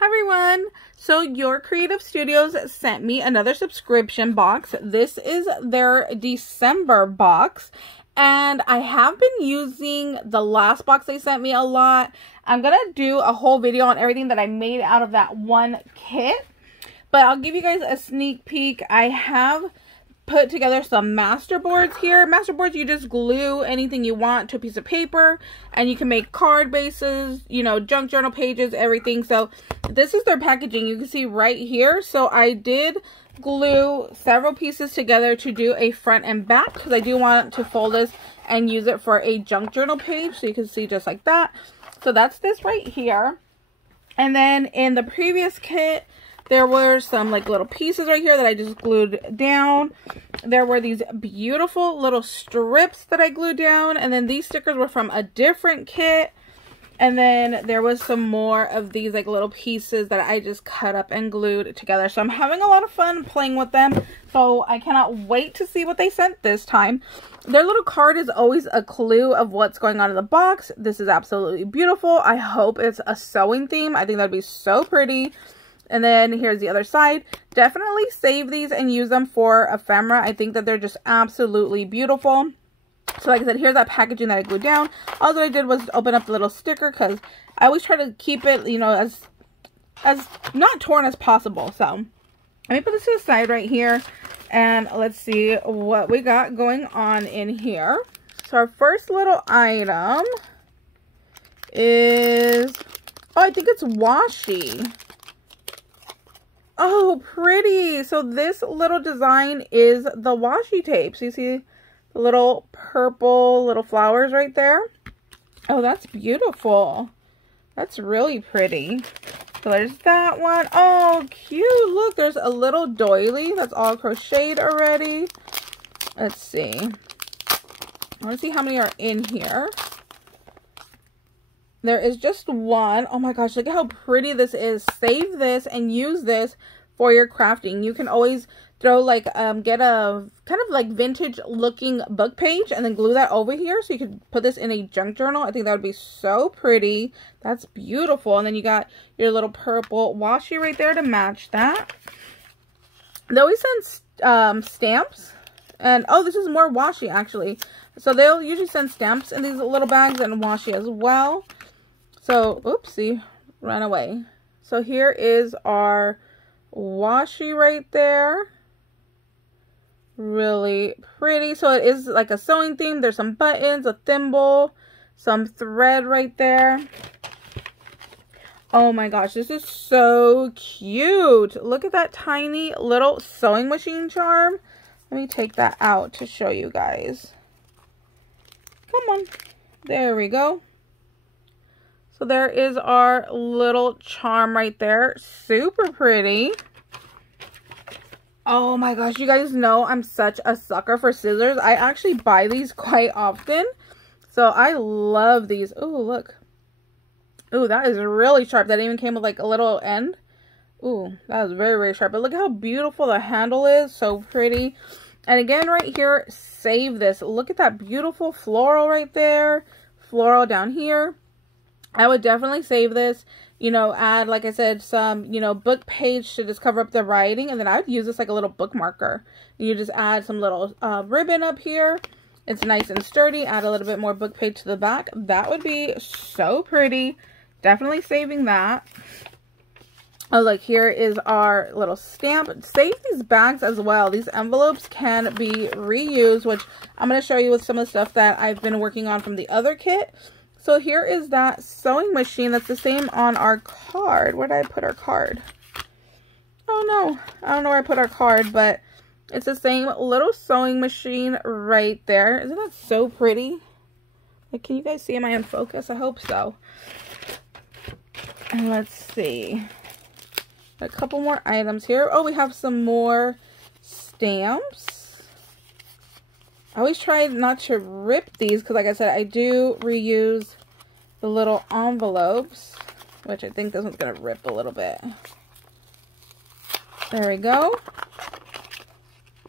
Hi everyone! So Your Creative Studios sent me another subscription box. This is their December box and I have been using the last box they sent me a lot. I'm gonna do a whole video on everything that I made out of that one kit, but I'll give you guys a sneak peek. I have put together some master boards here. Master boards, you just glue anything you want to a piece of paper and you can make card bases, you know, junk journal pages, everything. So this is their packaging. You can see right here. So I did glue several pieces together to do a front and back because I do want to fold this and use it for a junk journal page. So you can see just like that. So that's this right here. And then in the previous kit, there were some like little pieces right here that I just glued down. There were these beautiful little strips that I glued down. And then these stickers were from a different kit. And then there was some more of these like little pieces that I just cut up and glued together. So I'm having a lot of fun playing with them. So I cannot wait to see what they sent this time. Their little card is always a clue of what's going on in the box. This is absolutely beautiful. I hope it's a sewing theme. I think that'd be so pretty. And then here's the other side. Definitely save these and use them for ephemera. I think that they're just absolutely beautiful. So like I said, here's that packaging that I glued down. All that I did was open up the little sticker because I always try to keep it, you know, as not torn as possible. So let me put this to the side right here and let's see what we got going on in here. So our first little item is, oh, I think it's washi. Oh, pretty. So this little design is the washi tape. So you see the little purple little flowers right there. Oh, that's beautiful. That's really pretty. So there's that one. Oh, cute. Look, there's a little doily that's all crocheted already. Let's see. I want to see how many are in here. There is just one. Oh my gosh, look at how pretty this is. Save this and use this for your crafting. You can always throw like, get a kind of like vintage looking book page and then glue that over here. So you could put this in a junk journal. I think that would be so pretty. That's beautiful. And then you got your little purple washi right there to match that. They always send stamps. And oh, this is more washi actually. So they'll usually send stamps in these little bags and washi as well. So, oopsie, ran away. So here is our washi right there. Really pretty. So it is like a sewing theme. There's some buttons, a thimble, some thread right there. Oh my gosh, this is so cute. Look at that tiny little sewing machine charm. Let me take that out to show you guys. Come on. There we go. So there is our little charm right there. Super pretty. Oh my gosh, you guys know I'm such a sucker for scissors. I actually buy these quite often. So I love these. Oh, look. Oh, that is really sharp. That even came with like a little end. Oh, that was very, very sharp. But look how beautiful the handle is. So pretty. And again, right here, save this. Look at that beautiful floral right there. Floral down here. I would definitely save this, you know, add, like I said, some, you know, book page to just cover up the writing. And then I would use this like a little bookmarker. You just add some little ribbon up here. It's nice and sturdy. Add a little bit more book page to the back. That would be so pretty. Definitely saving that. Oh, look, here is our little stamp. Save these bags as well. These envelopes can be reused, which I'm going to show you with some of the stuff that I've been working on from the other kit. So here is that sewing machine that's the same on our card. Where did I put our card? Oh no, I don't know where I put our card, but it's the same little sewing machine right there. Isn't that so pretty? Like, can you guys see? Am I in focus? I hope so. And let's see. A couple more items here. Oh, we have some more stamps. I always try not to rip these because, like I said, I do reuse the little envelopes, which I think this one's going to rip a little bit. There we go.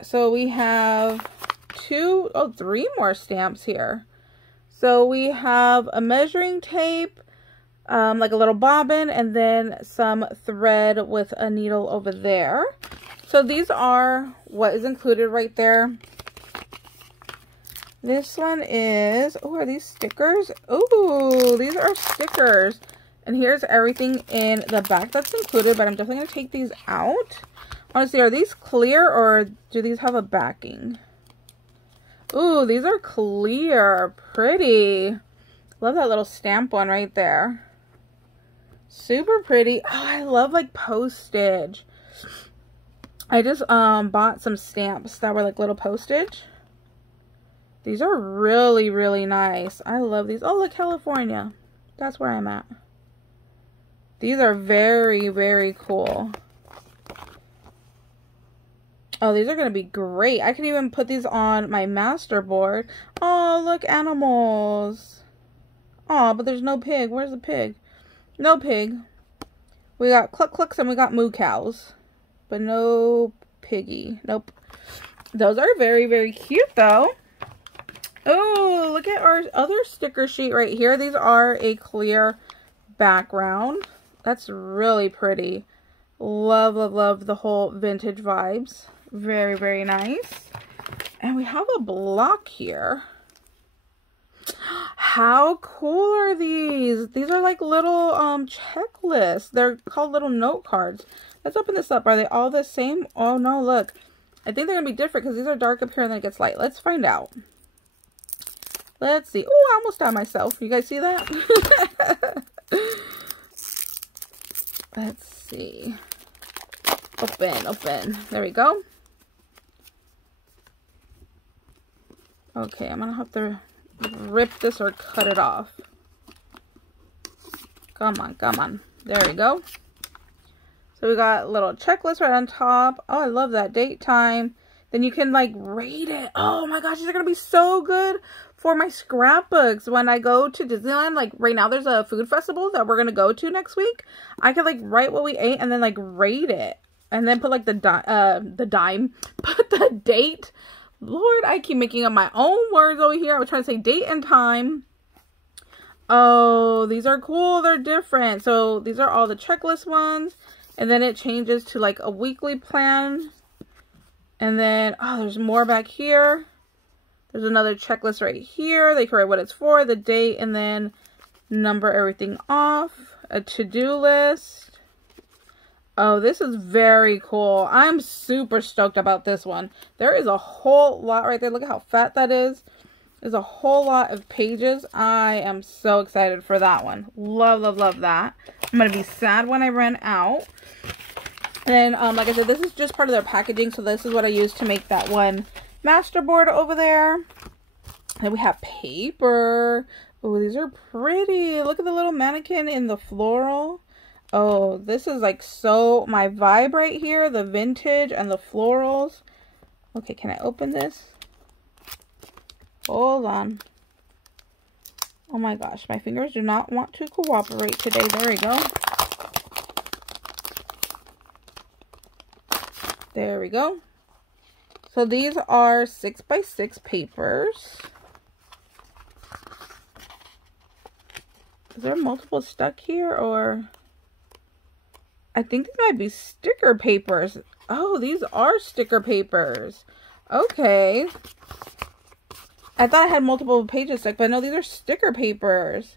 So we have three more stamps here. So we have a measuring tape, like a little bobbin, and then some thread with a needle over there. So these are what is included right there. This one is, oh, are these stickers? Oh, these are stickers. And here's everything in the back that's included, but I'm definitely going to take these out. I want to see, are these clear or do these have a backing? Ooh, these are clear. Pretty. Love that little stamp one right there. Super pretty. Oh, I love like postage. I just bought some stamps that were like little postage. These are really, really nice. I love these. Oh, look, California. That's where I'm at. These are very, very cool. Oh, these are going to be great. I can even put these on my master board. Oh, look, animals. Oh, but there's no pig. Where's the pig? No pig. We got cluck clucks and we got moo cows. But no piggy. Nope. Those are very, very cute, though. Oh, look at our other sticker sheet right here. These are a clear background. That's really pretty. Love, love, love the whole vintage vibes. Very, very nice. And we have a block here. How cool are these? These are like little checklists. They're called little note cards. Let's open this up. Are they all the same? Oh no, look. I think they're going to be different because these are dark up here and then it gets light. Let's find out. Let's see. Oh, I almost stabbed myself. You guys see that? Let's see. Open, open. There we go. Okay, I'm going to have to rip this or cut it off. Come on, come on. There we go. So we got a little checklist right on top. Oh, I love that. Date, time. Then you can like rate it. Oh my gosh, these are going to be so good for my scrapbooks when I go to Disneyland. Like right now there's a food festival that we're going to go to next week. I could like write what we ate and then like rate it. And then put like put the date. Lord, I keep making up my own words over here. I was trying to say date and time. Oh, these are cool. They're different. So these are all the checklist ones. And then it changes to like a weekly plan. And then, oh, there's more back here. There's another checklist right here. They can write what it's for, the date, and then number everything off. A to-do list. Oh, this is very cool. I'm super stoked about this one. There is a whole lot right there. Look at how fat that is. There's a whole lot of pages. I am so excited for that one. Love, love, love that. I'm going to be sad when I run out. And then, like I said, this is just part of their packaging. So this is what I use to make that one master board over there. Then we have paper. Oh, these are pretty. Look at the little mannequin in the floral. Oh, this is like so my vibe right here. The vintage and the florals. Okay, can I open this? Hold on. Oh my gosh, my fingers do not want to cooperate today. There we go. There we go. So these are 6x6 papers. Is there multiple stuck here or... I think these might be sticker papers. Oh, these are sticker papers. Okay. I thought I had multiple pages stuck, but no, these are sticker papers.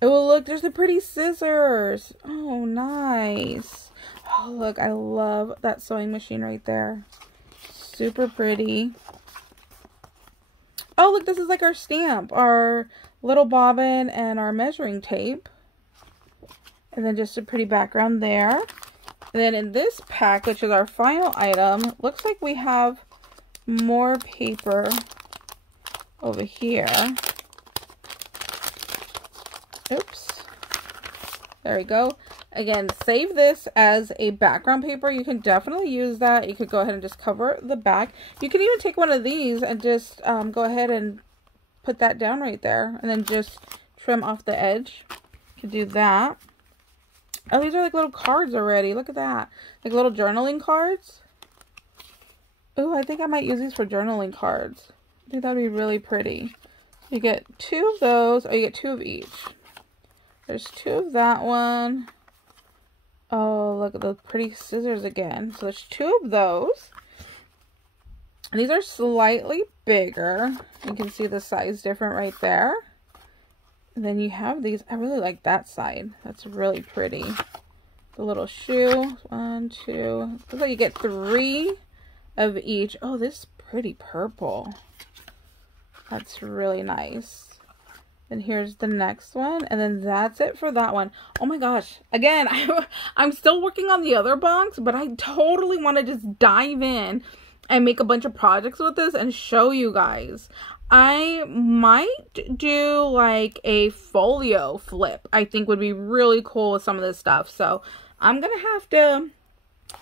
Oh, look, there's the pretty scissors. Oh, nice. Oh, look, I love that sewing machine right there. Super pretty. Oh, look, this is like our stamp, our little bobbin and our measuring tape. And then just a pretty background there. And then in this pack, which is our final item, looks like we have more paper over here. Oops. There we go. Again, save this as a background paper. You can definitely use that. You could go ahead and just cover the back. You can even take one of these and just go ahead and put that down right there. And then just trim off the edge. You could do that. Oh, these are like little cards already. Look at that. Like little journaling cards. Oh, I think I might use these for journaling cards. I think that would be really pretty. You get 2 of those, or you get 2 of each. There's 2 of that one. Oh, look at those pretty scissors again. So there's 2 of those. And these are slightly bigger. You can see the size different right there. And then you have these. I really like that side. That's really pretty. The little shoe. 1, 2. Looks like you get 3 of each. Oh, this is pretty purple. That's really nice. Then here's the next one. And then that's it for that one. Oh my gosh. Again, I'm still working on the other box, but I totally want to just dive in and make a bunch of projects with this and show you guys. I might do like a folio flip. I think would be really cool with some of this stuff. So I'm going to have to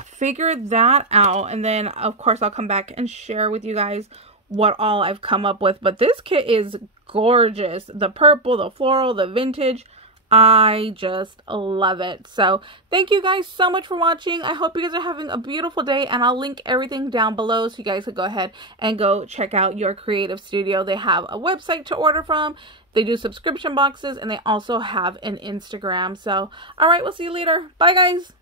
figure that out. And then of course I'll come back and share with you guys what all I've come up with. But this kit is gorgeous. The purple, the floral, the vintage. I just love it. So thank you guys so much for watching. I hope you guys are having a beautiful day, and I'll link everything down below so you guys can go ahead and go check out your creative studio. They have a website to order from. They do subscription boxes, and they also have an Instagram. So all right, we'll see you later. Bye guys.